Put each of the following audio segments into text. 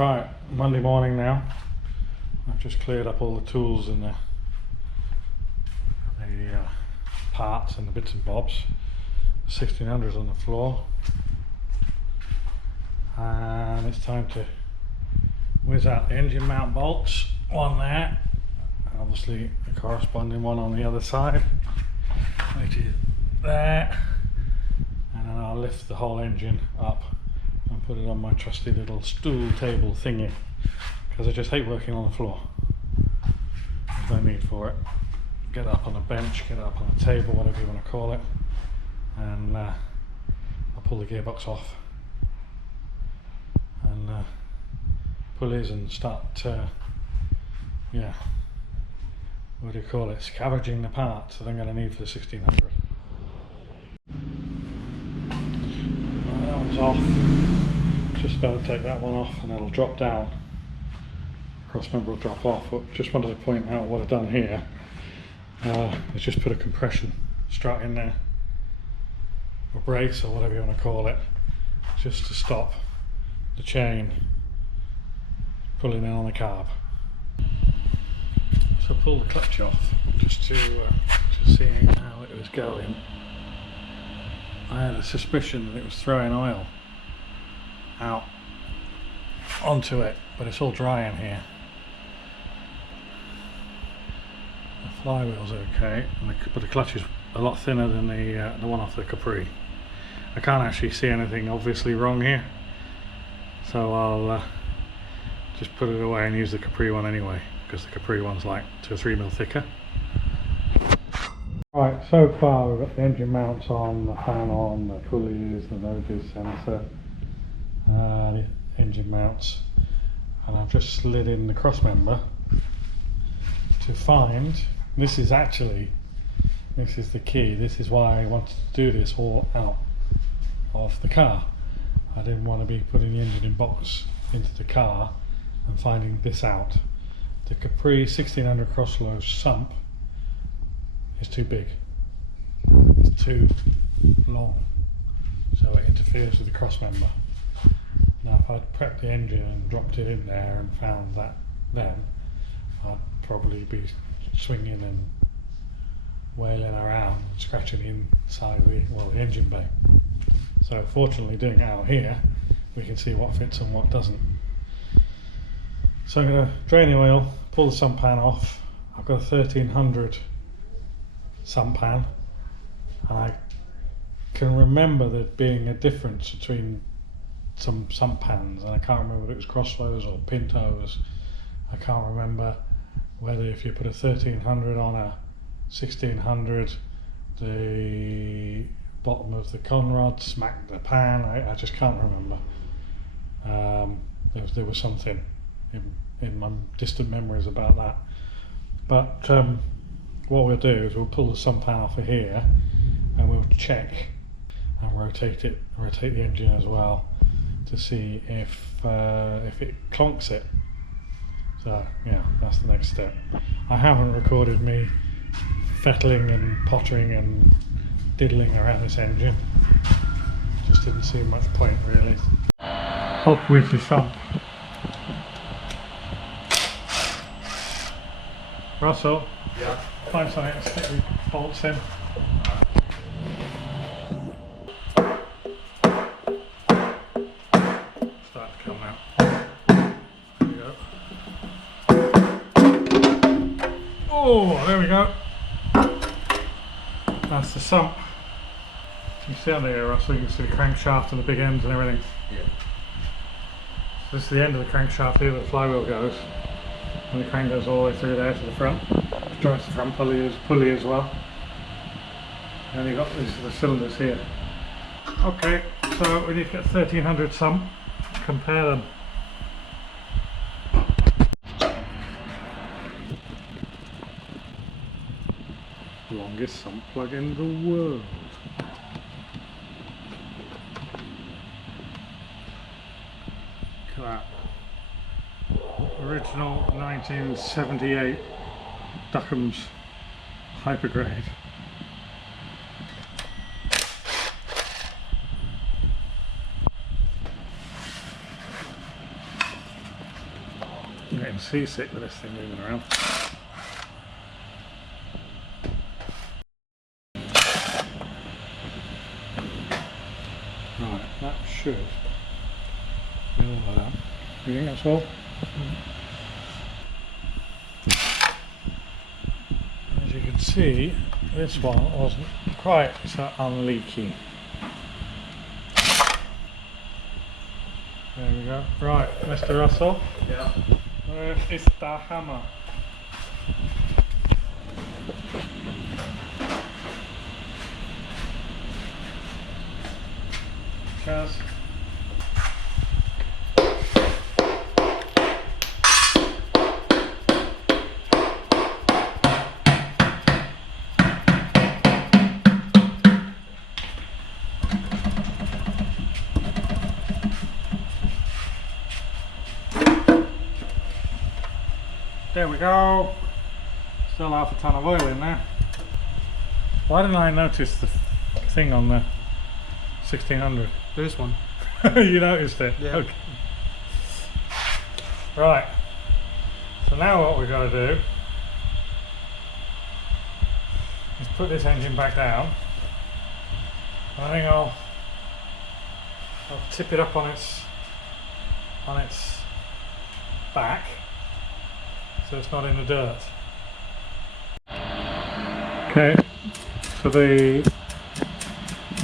Right, Monday morning now. I've just cleared up all the tools and the parts and the bits and bobs. 1600's on the floor, and it's time to whiz out the engine mount bolts. One there, obviously a corresponding one on the other side, which is there, and then I'll lift the whole engine up and put it on my trusty little stool table thingy, because I just hate working on the floor. There's no need for it. Get up on a bench, get up on a table, whatever you want to call it, and I'll pull the gearbox off and pulleys and start what do you call it, scavenging the parts that I'm going to need for the 1600. Right, that one's off. Just about to take that one off and it'll drop down. Cross member will drop off, but just wanted to point out what I've done here. Is just put a compression strut in there, or brace, or whatever you want to call it, just to stop the chain pulling in on the carb. So pull the clutch off just to see how it was going. I had a suspicion that it was throwing oil out onto it, but it's all dry in here. The flywheel's okay, but the clutch is a lot thinner than the one off the Capri. I can't actually see anything obviously wrong here, so I'll just put it away and use the Capri one anyway, because the Capri one's like 2 or 3 mil thicker. Right, so far we've got the engine mounts on, the fan on, the pulleys, the notice sensor, the engine mounts, and I've just slid in the cross member to find, this is the key, this is why I wanted to do this all out of the car. I didn't want to be putting the engine in box into the car and finding this out. The Capri 1600 cross-flow sump is too big, it's too long, so it interferes with the cross member. Now if I'd prepped the engine and dropped it in there and found that then, I'd probably be swinging and wailing around, scratching inside the engine bay. So fortunately, doing it out here, we can see what fits and what doesn't. So I'm going to drain the oil, pull the sump pan off. I've got a 1300 sump pan, and I can remember there being a difference between some sump pans, and I can't remember whether it was Crossflows or Pintos. I can't remember whether if you put a 1300 on a 1600, the bottom of the conrod smacked the pan. I just can't remember. There was something in my distant memories about that. But what we'll do is we'll pull the sump pan off of here and we'll check and rotate the engine as well to see if it clonks it. So yeah, that's the next step. I haven't recorded me fettling and pottering and diddling around this engine. Just didn't see much point really. Off with the sump. Russell, yeah. Find something to stick the bolts in. Start to come out. There we go. Oh, there we go. That's the sump. You can see under here, Russell, you can see the crankshaft and the big ends and everything. Yeah. So this is the end of the crankshaft here where the flywheel goes. And the crank goes all the way through there to the front. Joins the front pulley as well. And you've got the cylinders here. Okay, so we need to get 1300 sump. Compare them. Longest sump plug in the world. Look at that. Original 1978 Duckham's Hypergrade. getting seasick with this thing moving around. Right, that should be all of that. You think that's all? As you can see, this one wasn't quite so unleaky. There we go. Right, Mr. Russell. Yeah. Where is the hammer? Cheers. There we go. Still half a ton of oil in there. Why didn't I notice the thing on the 1600? There's one. You noticed it? Yeah. Okay. Right. So now what we've got to do is put this engine back down. And I think I'll tip it up on its back, so it's not in the dirt. Okay, so the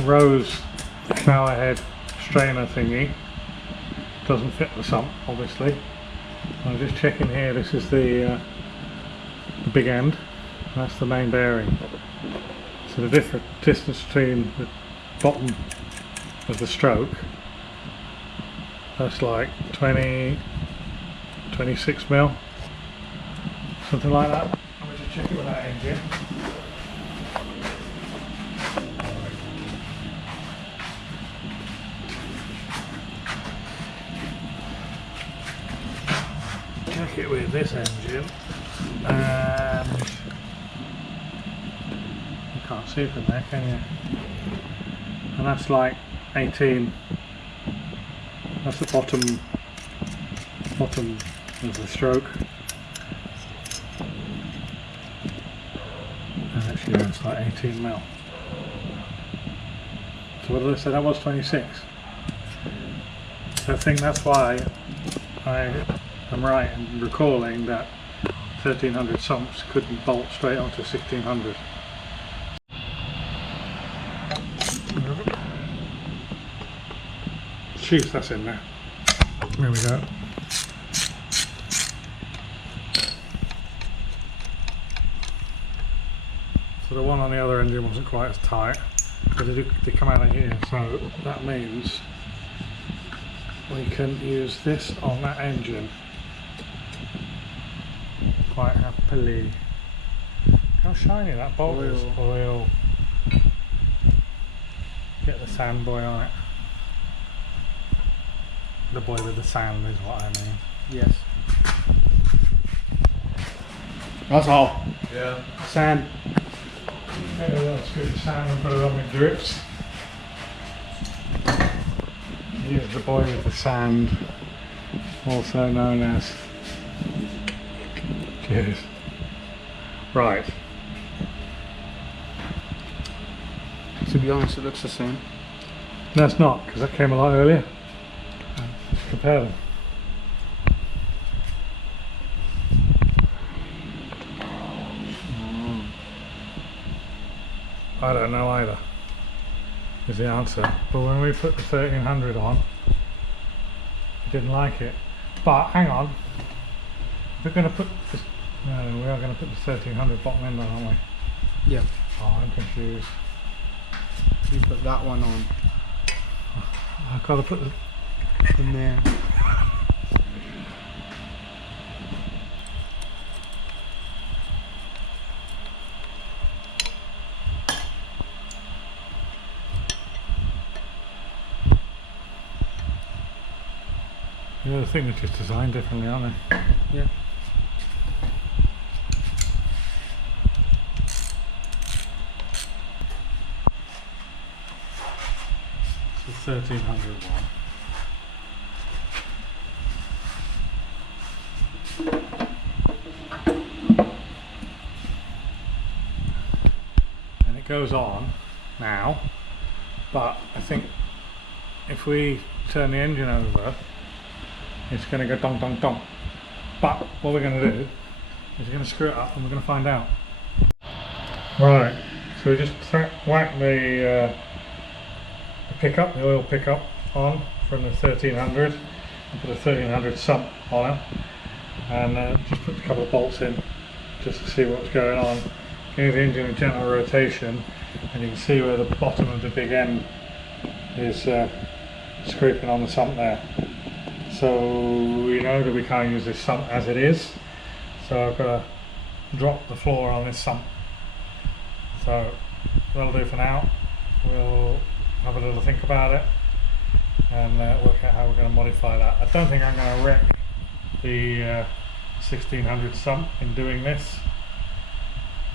rose shower head strainer thingy doesn't fit the sump, obviously. I'm just checking here, this is the big end, that's the main bearing. So the different distance between the bottom of the stroke, that's like 26 mil. Something like that. Let me just check it with that engine. Check it with this engine, and you can't see from there, can you? And that's like 18. That's the bottom of the stroke. Actually, that's like 18 mil. So what did I say? That was 26. So I think that's why I am right in recalling that 1300 sumps couldn't bolt straight onto 1600. Jeez, that's in there. There we go. So the one on the other engine wasn't quite as tight, but they come out of here, so that means we can use this on that engine quite happily. How shiny that bolt is. Oil. Get the sand boy on it. The boy with the sand is what I mean. Yes. That's all. Yeah. Sand. Yeah, let's get the sand and put it on my drips. Here's the boy with the sand, also known as. Cheers. Right. To be honest, it looks the same. No, it's not, because that came a lot earlier. Let's compare them. I don't know either, is the answer. But when we put the 1300 on, I didn't like it. But hang on, we're going to put this, no, we are going to put the 1300 bottom end on, aren't we? Yeah. Oh, I'm confused. You put that one on. I've got to put the... In there. Yeah, the thing is just designed differently, aren't they? Yeah. It's the 1300 one. goes on now, but I think if we turn the engine over, it's going to go dong dong dong. But what we're going to do is we're going to screw it up and we're going to find out. Right, so we just whack the pickup, the oil pickup on from the 1300 and put a 1300 sump on it, and just put a couple of bolts in just to see what's going on. Give the engine a gentle rotation and you can see where the bottom of the big end is scraping on the sump there. So we know that we can't use this sump as it is, so I've got to drop the floor on this sump. So that'll do for now. We'll have a little think about it and work out how we're going to modify that. I don't think I'm going to wreck the 1600 sump in doing this.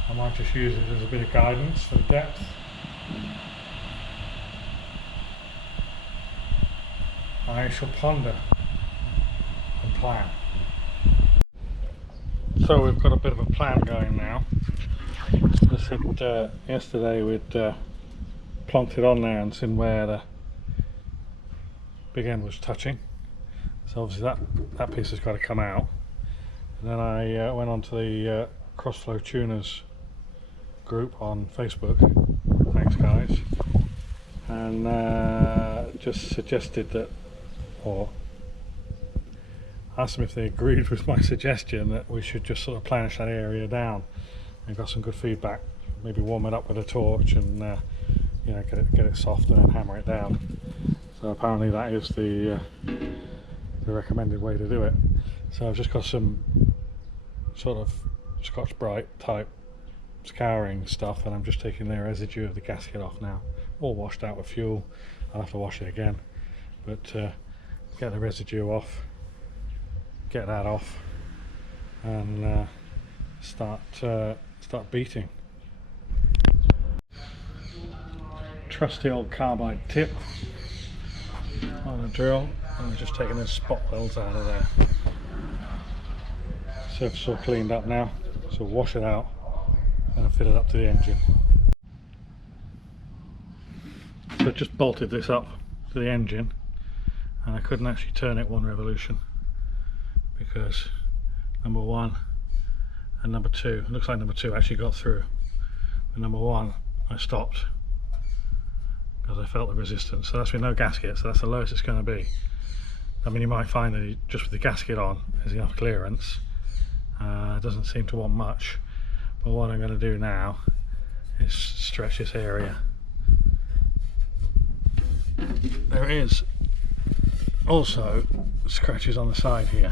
I might just use it as a bit of guidance for the depth. I shall ponder and plan. So we've got a bit of a plan going now. As I said yesterday, we'd plonked it on there and seen where the big end was touching. So obviously that piece has got to come out. And then I went on to the Xflow tuners group on Facebook. Thanks guys. And just suggested that, or asked them if they agreed with my suggestion that we should just sort of planish that area down, and got some good feedback. Maybe warm it up with a torch and you know, get it soft and then hammer it down. So apparently that is the recommended way to do it. So I've just got some sort of Scotch-Brite type scouring stuff, and I'm just taking the residue of the gasket off now. All washed out with fuel. I'll have to wash it again, but get the residue off, get that off, and start beating. Trusty old carbide tip on a drill, and I'm just taking those spot welds out of there. Surface all cleaned up now, so wash it out and fit it up to the engine. So I just bolted this up to the engine, and I couldn't actually turn it one revolution because number one and number two, it looks like number two actually got through, but number one I stopped because I felt the resistance. So that's with no gasket, so that's the lowest it's going to be. I mean, you might find that just with the gasket on there's enough clearance. It doesn't seem to want much, but what I'm going to do now is stretch this area. There is also scratches on the side here,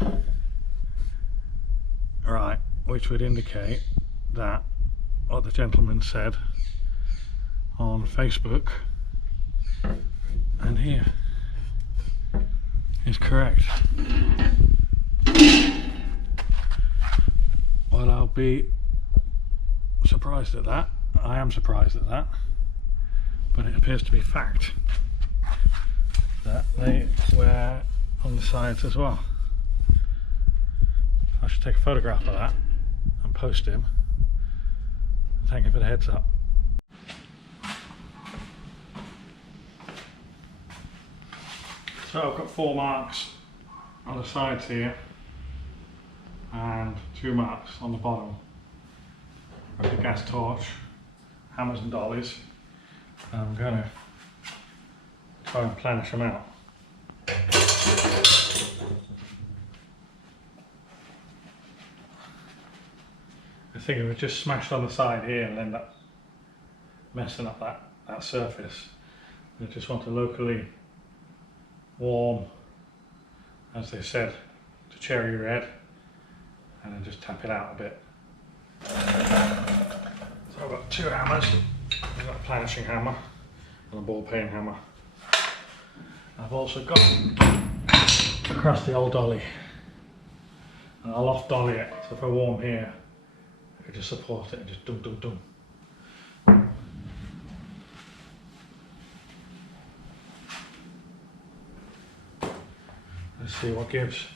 right, which would indicate that what the gentleman said on Facebook and here is correct. Well, I'll be surprised at that. I am surprised at that, but it appears to be fact that they were on the sides as well. I should take a photograph of that and post him and thank him for the heads up. So I've got 4 marks on the sides here and 2 marks on the bottom of the gas torch, hammers and dollies. I'm going to try and planish them out. I think if we just smashed on the side here and end up messing up that surface, I just want to locally warm, as they said, to cherry red, and then just tap it out a bit. So I've got 2 hammers. I've got a planishing hammer and a ball peen hammer. I've also got a crusty old dolly, and I'll off dolly it, so if I warm here I could just support it and just dum dum dum. Let's see what gives.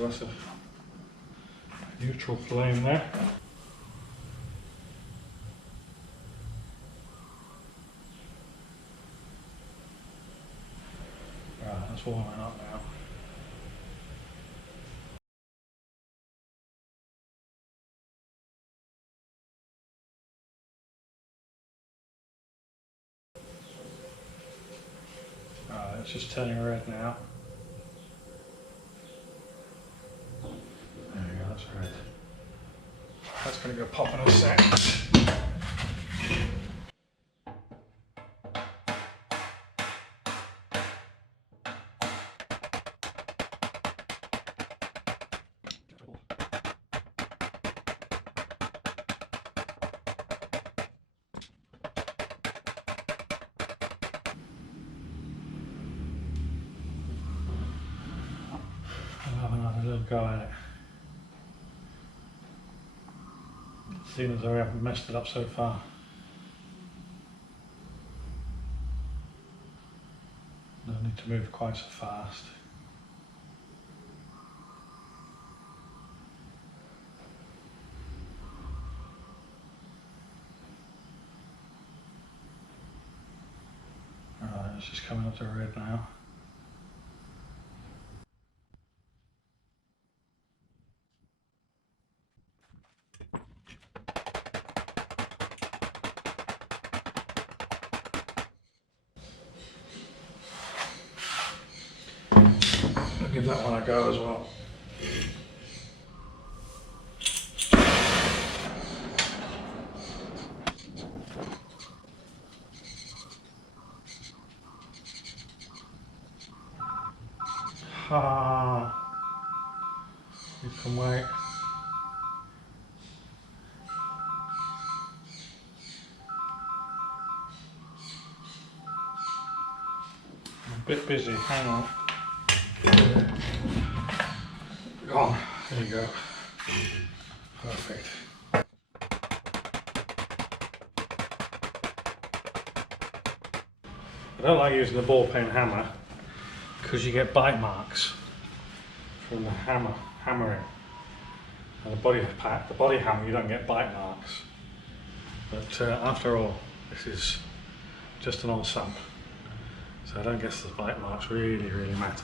So that's a neutral flame there. Right, that's warming up now. Right, it's just turning red now. There we go, that's red. That's going to go pop in a sec. I'm having a little go at it. Seeing as though we haven't messed it up so far. Don't need to move quite so fast. Alright, it's just coming up to red now. I'll give that one a go as well. Ha! You can wait. I'm a bit busy, hang on. Gone. There you go. Perfect. I don't like using the ball pen hammer because you get bite marks from the hammering. And the body hammer you don't get bite marks. But after all, this is just an old sump, so I don't guess the bite marks really matter.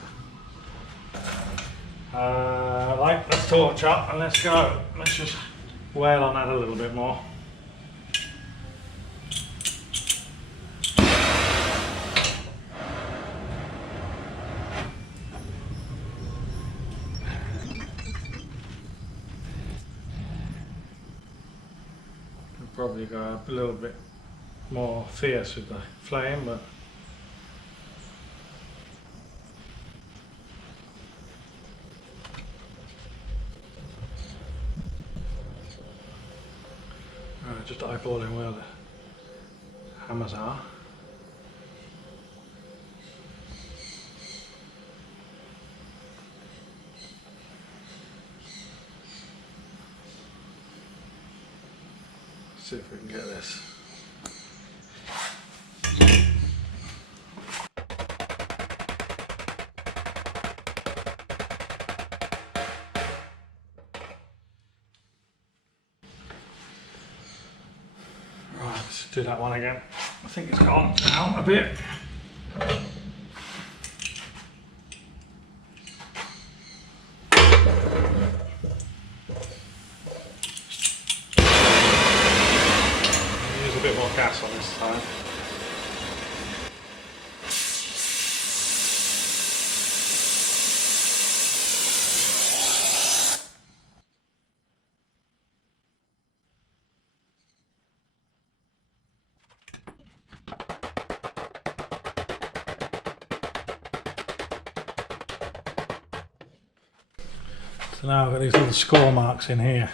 Right, let's torch up and let's go. Let's just wail on that a little bit more. Probably go a little bit more fierce with the flame, but just eyeballing where the hammers are. See if we can get this. Right, let's do that one again. I think it's gone out a bit. A bit more gas on this time. So now I've got these little score marks in here.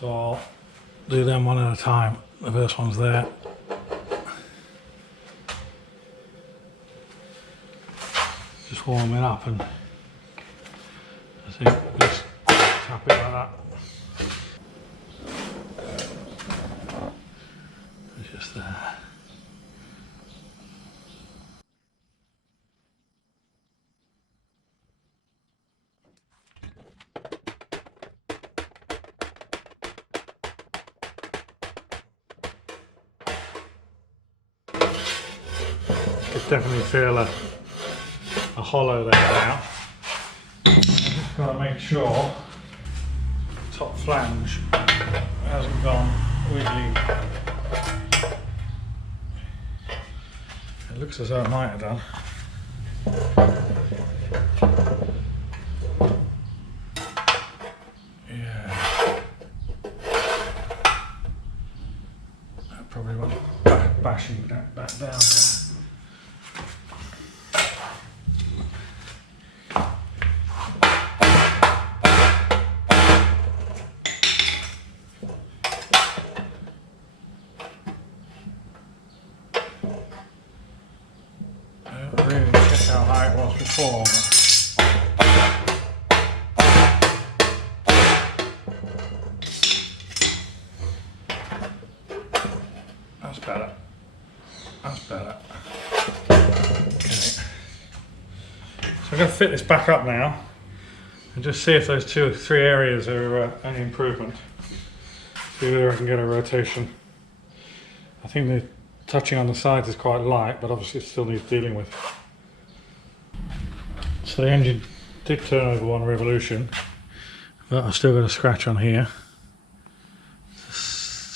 So I'll do them one at a time. The first one's there. Just warm it up and I think just tap it like that. It's just there. definitely feel a hollow there now. I've just got to make sure the top flange hasn't gone wiggly. It looks as though it might have done. Yeah. That probably went bashing that back down there. Really check how high it was before. That's better. That's better. Okay. So I'm going to fit this back up now and just see if those 2 or 3 areas are any improvement. See whether I can get a rotation. I think the touching on the sides is quite light, but obviously it still needs dealing with. So the engine did turn over 1 revolution, but I've still got a scratch on here.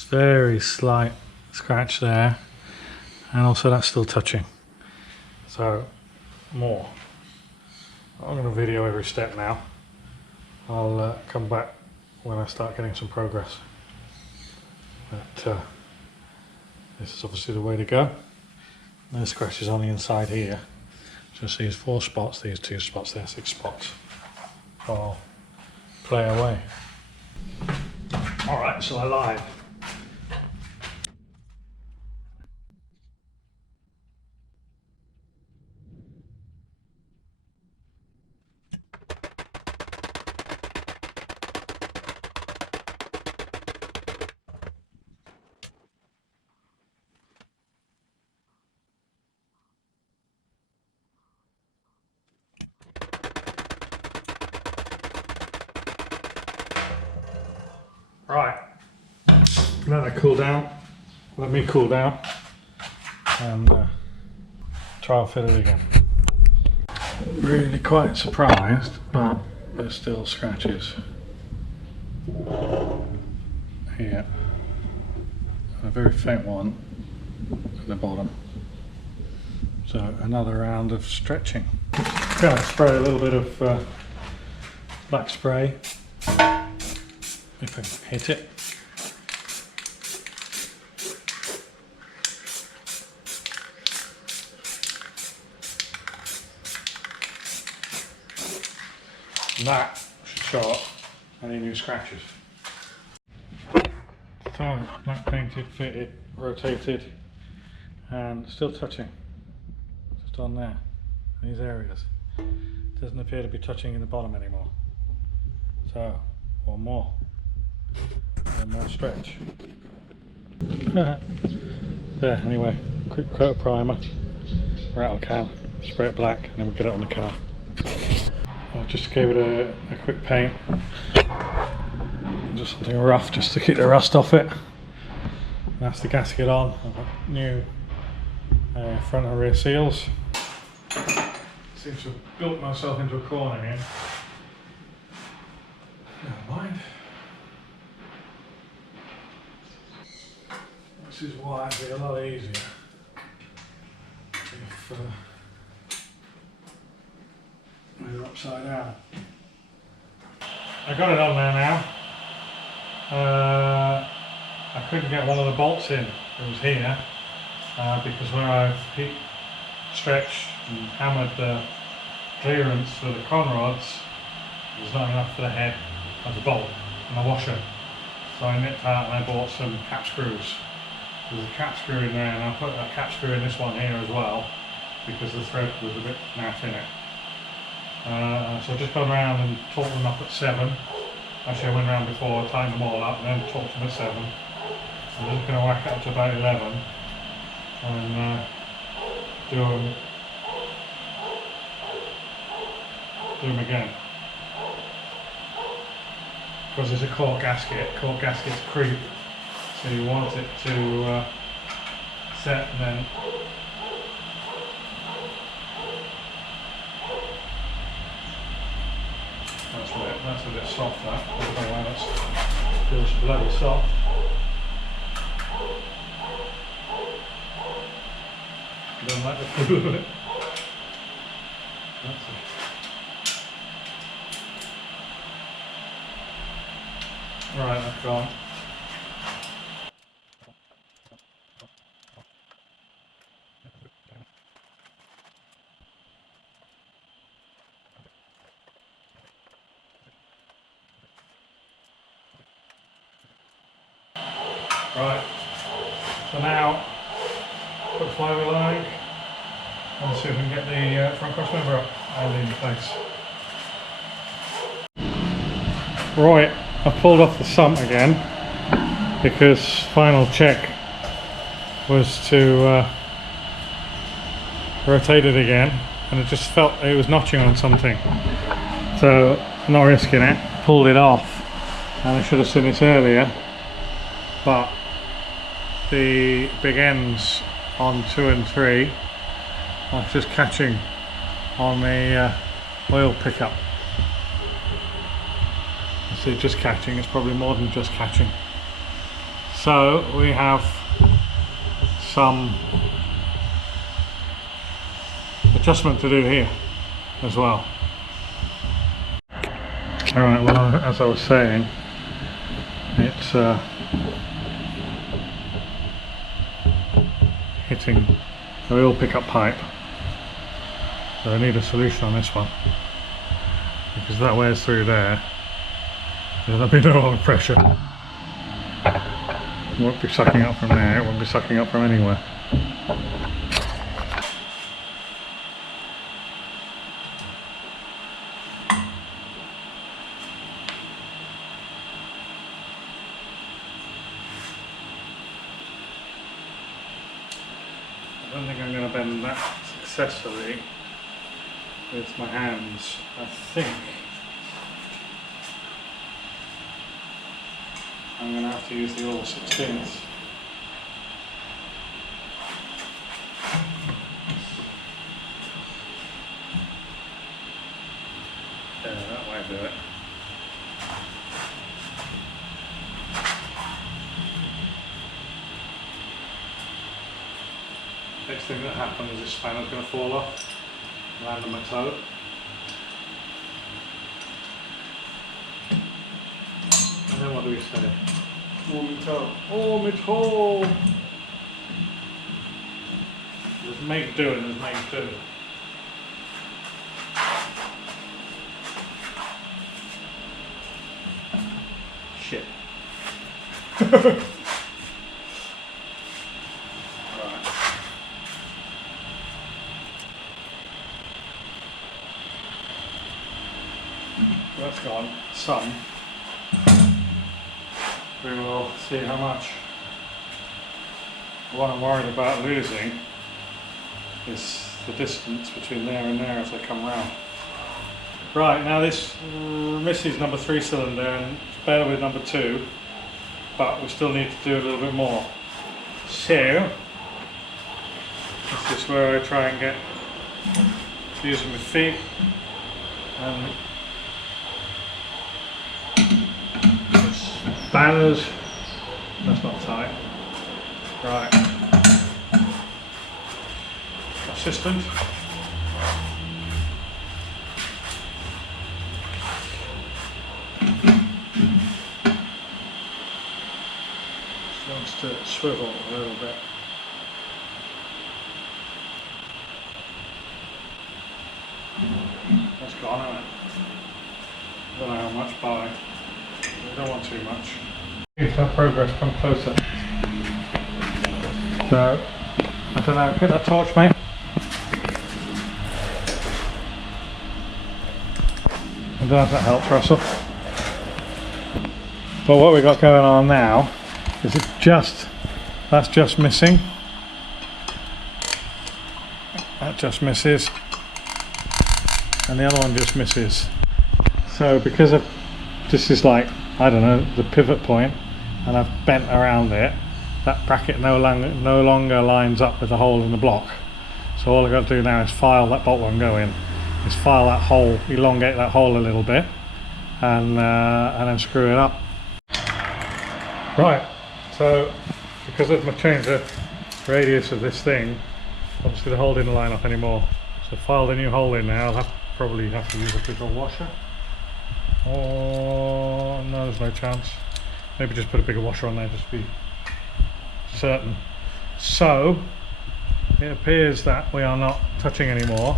Very slight scratch there, and also that's still touching. So more. I'm going to video every step now. I'll come back when I start getting some progress. But this is obviously the way to go. No scratches on the inside here. Just these 4 spots, these 2 spots, there 6 spots. So I'll play away. Alright, so I lied. Right, let it cool down, let me cool down, and try and fit it again. Really quite surprised, but there's still scratches here, and a very faint one at the bottom. So another round of stretching. I'm going to spray a little bit of black spray. If I can hit it. And that should show up any new scratches. So, black painted, fitted, rotated, and still touching. Just on there, these areas. Doesn't appear to be touching in the bottom anymore. So, one more. And more stretch. There, anyway, quick coat of primer, rattle can, spray it black, and then we'll get it on the car. I just gave it a quick paint, just something rough just to keep the rust off it. That's the gasket on. I've got new front and rear seals. Seems to have built myself into a corner here. Never mind. This is why it'd be a lot easier if we were upside down. I got it on there now. I couldn't get one of the bolts in. It was here because where I've heat stretched and hammered the clearance for the con rods, there's not enough for the head of the bolt and the washer. So I nipped out and I bought some cap screws. There's a cap screw in there, and I put a cap screw in this one here as well because the thread was a bit naff in it. So I've just gone around and torqued them up at 7. Actually I went around before, tightened them all up and then torqued them at 7. I'm just going to whack it up to about 11 and do them again. Because it's a cork gaskets creep, so you want it to set and then That's a bit soft, that. I don't know why that feels bloody soft. I don't like the feel of it. That's it. Right, that's gone. Right, so now put the flywheel on and see if we can get the front cross member up and in place. Right, I've pulled off the sump again because final check was to rotate it again, and it just felt it was notching on something, so not risking it, pulled it off, and I should have seen this earlier, but the big ends on 2 and 3 are just catching on the oil pickup. I say just catching, it's probably more than just catching. So we have some adjustment to do here as well. Alright, well, as I was saying, it's hitting the oil pickup pipe, so I need a solution on this one, because that wears through there. There'll be no oil pressure. It won't be sucking up from there, it won't be sucking up from anywhere. I don't think I'm going to bend that successfully with my hands. I think I'm going to have to use the all 16ths. Yeah, that might do it. Next thing that happens is this spanner's going to fall off, land on my toe. And then what do we say? Oh, my toe. Oh, my toe! There's make do and there's make do. Shit. That's gone. Some. We will see how much. What I'm worried about losing is the distance between there and there as I come round. Right, now this misses number 3 cylinder and it's better with number 2, but we still need to do a little bit more. So, this is where I try and get using my feet and spanners. That's not tight. Right. Assistant. Wants to swivel a little bit. That's gone, isn't it? I don't know how much, but I don't want too much. If that progress come closer. So, I don't know, get that torch, mate. I don't know if that helps, Russell. But what we've got going on now is that's just missing. That just misses. And the other one just misses. So because this is like, I don't know, the pivot point, and I've bent around it, that bracket no longer lines up with the hole in the block. So all I've got to do now is file that bolt one go in. Is file that hole, elongate that hole a little bit, and then screw it up. Right, so because I've changed the radius of this thing, obviously the hole didn't line up anymore. So file the new hole in now. I'll probably have to use a bigger washer. Oh no, there's no chance. Maybe just put a bigger washer on there just to be certain. So it appears that we are not touching anymore.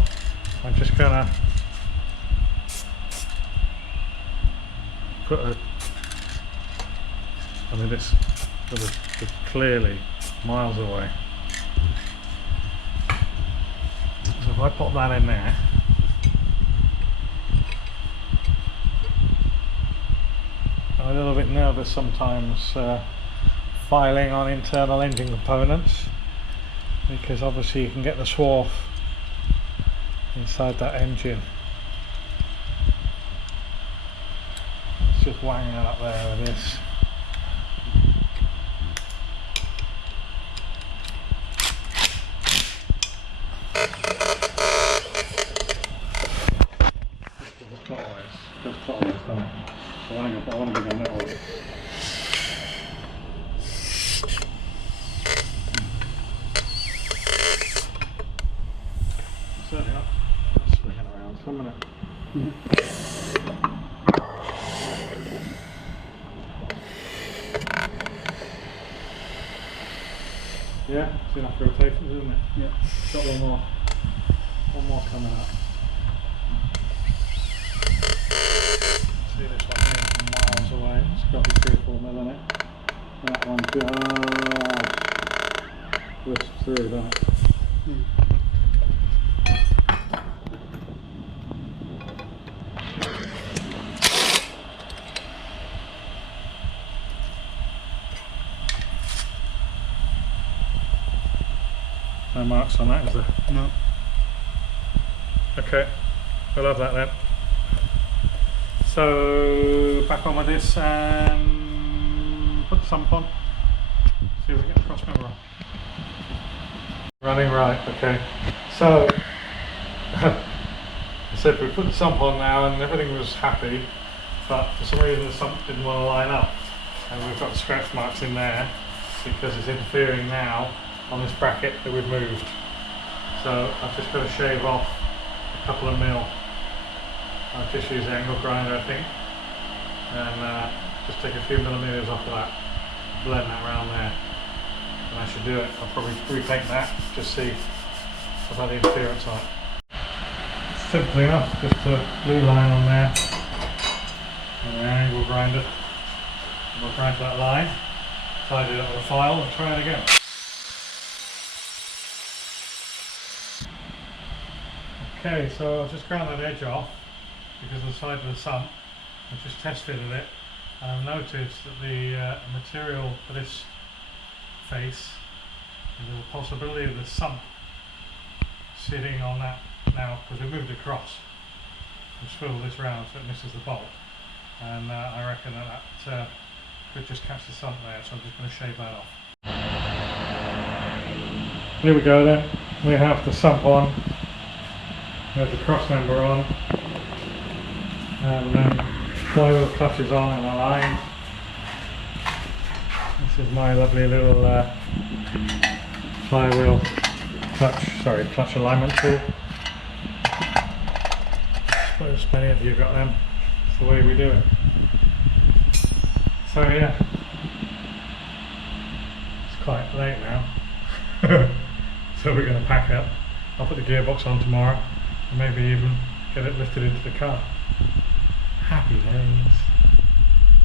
I'm just gonna put a, I mean this is clearly miles away. So if I pop that in there, I'm a little bit nervous sometimes filing on internal engine components, because obviously you can get the swarf inside that engine. Let's just wang that up there with this. I want to be on that one. Certainly not swinging around for a minute. Yeah, it's enough rotation, isn't it? Yeah. Got one more coming up. See this one here from miles away. It's got to be 3 or 4 mil in it. That one just whisked through that. No marks on that, is there? No. Okay, we'll have that then. So back on with this and put the sump on. See if we get the cross member on. Running right, okay. So I said we put the sump on now and everything was happy, but for some reason the sump didn't want to line up, and we've got scratch marks in there because it's interfering now on this bracket that we've moved. So I've just got to shave off a couple of mil. I'll just use the angle grinder, I think, and just take a few millimeters off of that, blend that around there, and I should do it. I'll probably repaint that, just see if I've had the interference on it. Simple enough, just a blue line on there, and the angle grinder. We'll grind that line, tidy it up with a file, and try it again. Okay, so I've just ground that edge off because of the side of the sump. I've just test fitted it, and I've noticed that the material for this face, there's a possibility of the sump sitting on that now, because we moved across and swivel this round so it misses the bolt, and I reckon that could just catch the sump there, so I'm just going to shave that off. Here we go then, we have the sump on. There's the cross member on, and then flywheel clutches on and aligned. This is my lovely little flywheel clutch alignment tool. I suppose many of you got them. It's the way we do it. So yeah, it's quite late now, so we're going to pack up. I'll put the gearbox on tomorrow, and maybe even get it lifted into the car. Happy days.